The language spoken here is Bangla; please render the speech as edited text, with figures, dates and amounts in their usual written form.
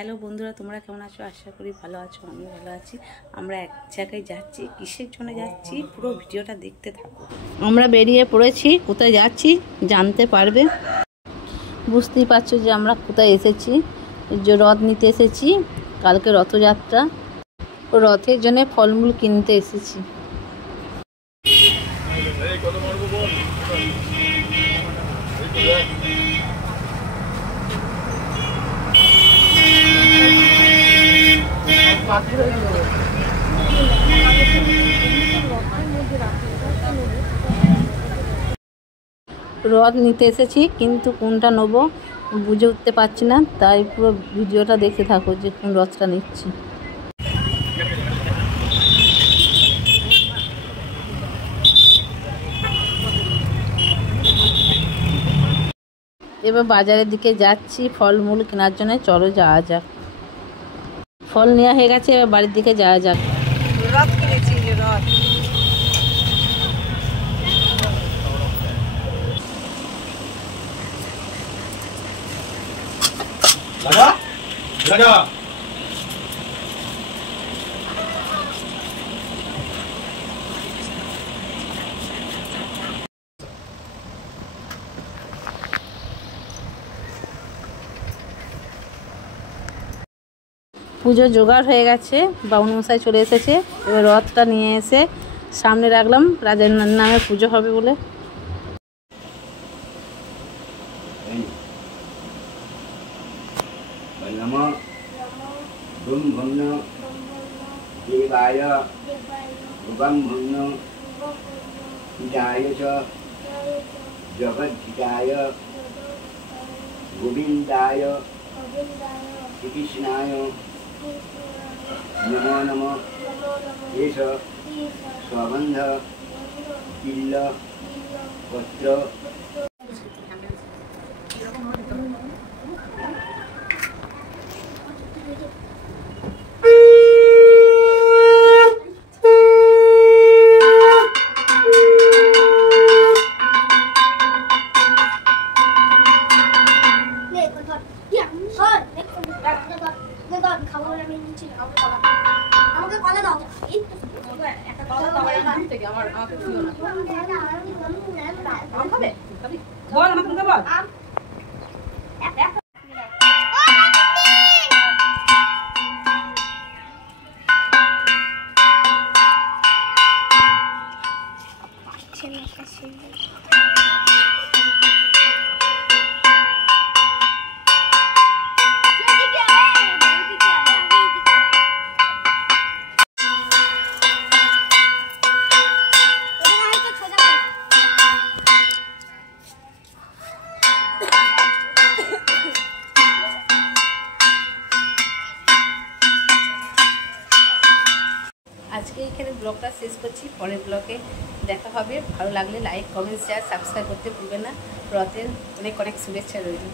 হ্যালো বন্ধুরা, তোমরা কেমন আছো? আশা করি ভালো আছো। আমি ভালো আছি। আমরা এক জায়গায় যাচ্ছি। কিসের জন্য যাচ্ছি পুরো ভিডিওটা দেখতে থাকো। আমরা বেরিয়ে পড়েছি। কোথায় যাচ্ছি জানতে পারবে। বুঝতেই পারছো যে আমরা কোথায় এসেছি। যে রথ নিতে এসেছি, কালকে রথযাত্রা। রথের জন্য ফলমূল কিনতে এসেছি। রথ নিতে এসেছি, কিন্তু কোনটা নেবো বুঝে উঠতে পারছি না। তাই পুরো ভিডিওটা দেখতে থাকো যে কোন রথটা নিচ্ছি। এবার বাজারের দিকে যাচ্ছি ফলমূল কেনার জন্য। চলো যাওয়া যাক। ফল নেওয়া হয়ে গেছে, এবার বাড়ির দিকে যাওয়া যাক। রথ কিনেছি, রথ। দাদা দাদা পুজো জোগাড় হয়ে গেছে, বাউন মশাই চলে এসেছে। এবার রথটা নিয়ে এসে সামনে রাখলাম, রাজার নামে পুজো হবে বলে। নমো দুম ভন্ন দেবায় ভুবং ভন্ন পূজায় চ জগদ্ধিতায় গোবিন্দায় শ্রীকৃষ্ণায় নমো নমো এষ স্ববন্ধ বিল্ল পত্র আজকে এখানে ব্লগটা শেষ করছি। পরের ব্লগে দেখা হবে। ভালো লাগলে লাইক, কমেন্ট, শেয়ার, সাবস্ক্রাইব করতে ভুলবেন না। রথের অনেক অনেক শুভেচ্ছা রইল।